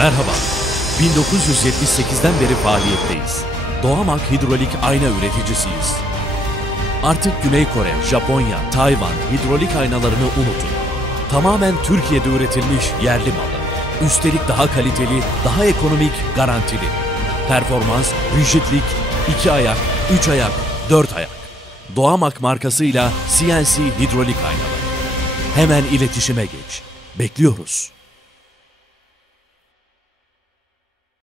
Merhaba, 1978'den beri faaliyetteyiz. Doğamak hidrolik ayna üreticisiyiz. Artık Güney Kore, Japonya, Tayvan hidrolik aynalarını unutun. Tamamen Türkiye'de üretilmiş yerli malı. Üstelik daha kaliteli, daha ekonomik, garantili. Performans, rigidlik, 2 ayak, 3 ayak, 4 ayak. Doğamak markasıyla CNC hidrolik aynalar. Hemen iletişime geç. Bekliyoruz.